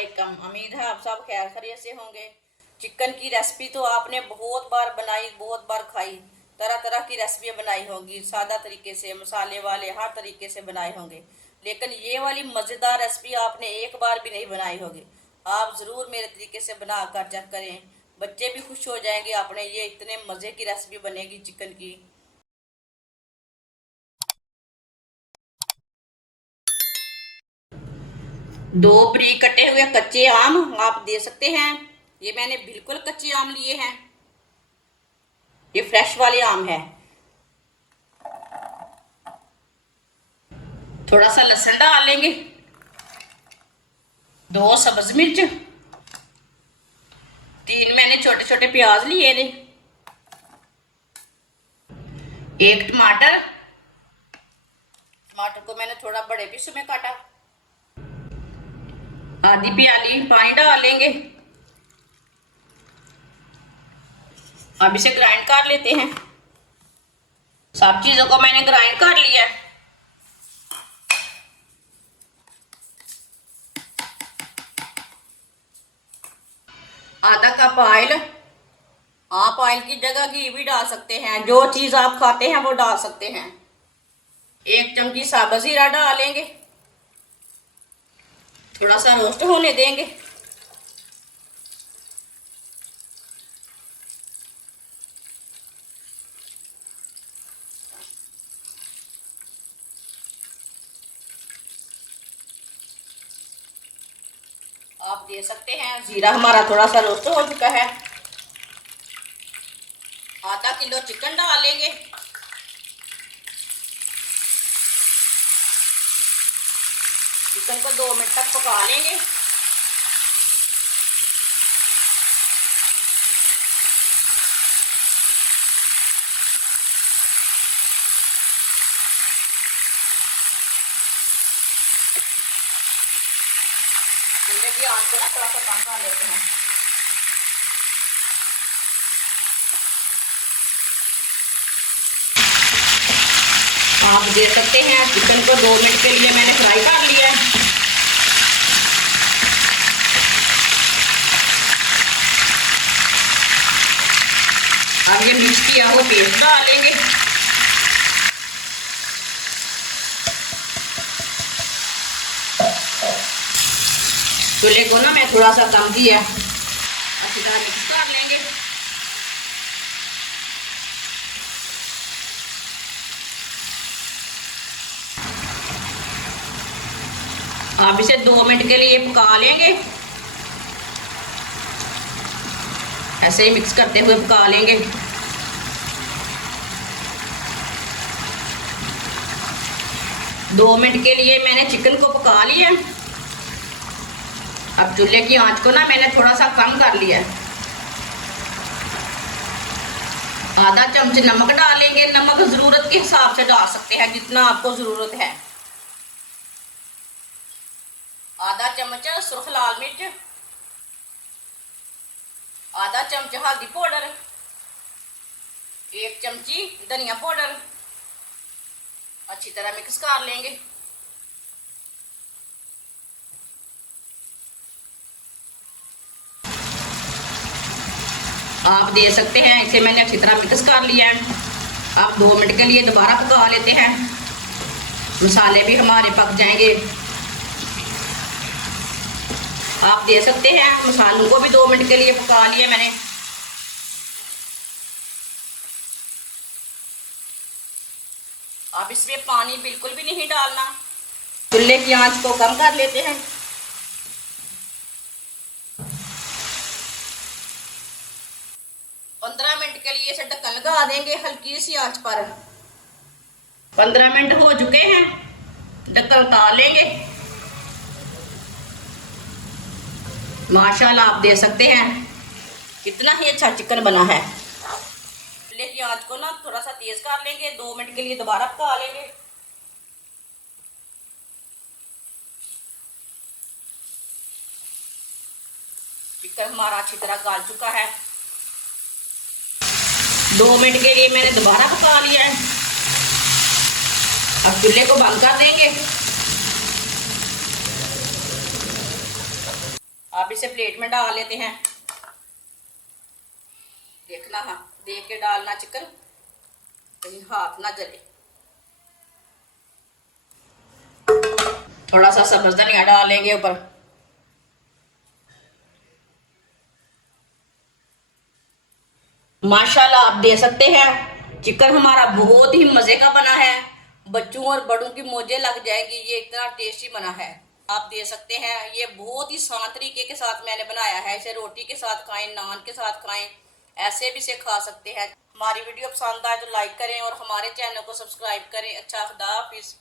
वालेकुम। उम्मीद है आप सब खैर खैरियत से होंगे। चिकन की रेसिपी तो आपने बहुत बार बनाई, बहुत बार खाई। तरह तरह की रेसिपी बनाई होंगी, सादा तरीके से, मसाले वाले, हर तरीके से बनाए होंगे, लेकिन ये वाली मज़ेदार रेसिपी आपने एक बार भी नहीं बनाई होगी। आप ज़रूर मेरे तरीके से बना कर चेक करें, बच्चे भी खुश हो जाएंगे। आपने ये इतने मज़े की रेसिपी बनेगी चिकन की। 2 बारीक कटे हुए कच्चे आम आप दे सकते हैं। ये मैंने बिल्कुल कच्चे आम लिए हैं, ये फ्रेश वाले आम है। थोड़ा सा लहसुन डाल लेंगे, 2 सब्ज मिर्च, 3 मैंने छोटे छोटे प्याज लिए थे, 1 टमाटर, टमाटर को मैंने थोड़ा बड़े पीस में काटा, आधी प्याली पानी डाल लेंगे। अब इसे ग्राइंड कर लेते हैं। सब चीजों को मैंने ग्राइंड कर लिया है। आधा कप ऑयल, आप ऑयल की जगह घी भी डाल सकते हैं, जो चीज आप खाते हैं वो डाल सकते हैं। 1 चमची साबुत जीरा डालेंगे, थोड़ा सा रोस्ट होने देंगे। आप दे सकते हैं, जीरा हमारा थोड़ा सा रोस्ट हो चुका है। आधा किलो चिकन डालेंगे, चिकन को 2 मिनट तक पका लेंगे। चूल्हे की आंच को ना थोड़ा सा कम कर लेते हैं। आप दे सकते हैं, चिकन को 2 मिनट के लिए मैंने फ्राई कर लिया है। अब ये मिक्स किया हुआ पेस्ट डालेंगे। चूल्हे को ना मैं थोड़ा सा कम किया, अच्छी तरह मिक्स कर लेंगे। आप इसे 2 मिनट के लिए पका लेंगे, ऐसे ही मिक्स करते हुए पका लेंगे। दो मिनट के लिए मैंने चिकन को पका लिया। अब चूल्हे की आंच को ना मैंने थोड़ा सा कम कर लिया है। आधा चम्मच नमक डालेंगे, नमक जरूरत के हिसाब से डाल सकते हैं, जितना आपको जरूरत है। आधा चम्मच सुर्ख लाल मिर्च, आधा चम्मच हल्दी पाउडर, 1 चमची धनिया पाउडर। अच्छी तरह मिक्स कर लेंगे। आप दे सकते हैं, इसे मैंने अच्छी तरह मिक्स कर लिया है। आप 2 मिनट के लिए दोबारा पका लेते हैं, मसाले भी हमारे पक जाएंगे। आप दे सकते हैं, मसालों को भी 2 मिनट के लिए पका लिया मैंने। आप इसमें पानी बिल्कुल भी नहीं डालना। चूल्हे की आंच को कम कर लेते हैं। पंद्रह मिनट के लिए इसे ढक्कन लगा देंगे हल्की सी आंच पर। 15 मिनट हो चुके हैं, ढक्कन उतार लेंगे। माशाल्लाह आप दे सकते हैं, कितना ही अच्छा चिकन बना है। चूल्हे की आंच को ना थोड़ा सा तेज कर लेंगे, 2 मिनट के लिए दोबारा पका लेंगे। चिकन हमारा अच्छी तरह गल चुका है। 2 मिनट के लिए मैंने दोबारा पका लिया है। अब चूल्हे को बंद कर देंगे। आप इसे प्लेट में डाल लेते हैं। देखना, हाँ देख के डालना चिकन, कहीं हाथ ना जले। थोड़ा सा सब्ज धनिया डाल लेंगे ऊपर। माशाल्लाह आप दे सकते हैं, चिकन हमारा बहुत ही मजे का बना है। बच्चों और बड़ों की मौजें लग जाएंगी, ये इतना टेस्टी बना है। आप दे सकते हैं, ये बहुत ही आसान तरीके के साथ मैंने बनाया है। इसे रोटी के साथ खाएं, नान के साथ खाएं, ऐसे भी इसे खा सकते हैं। हमारी वीडियो पसंद आए तो लाइक करें और हमारे चैनल को सब्सक्राइब करें। अच्छा, खुदा हाफिज।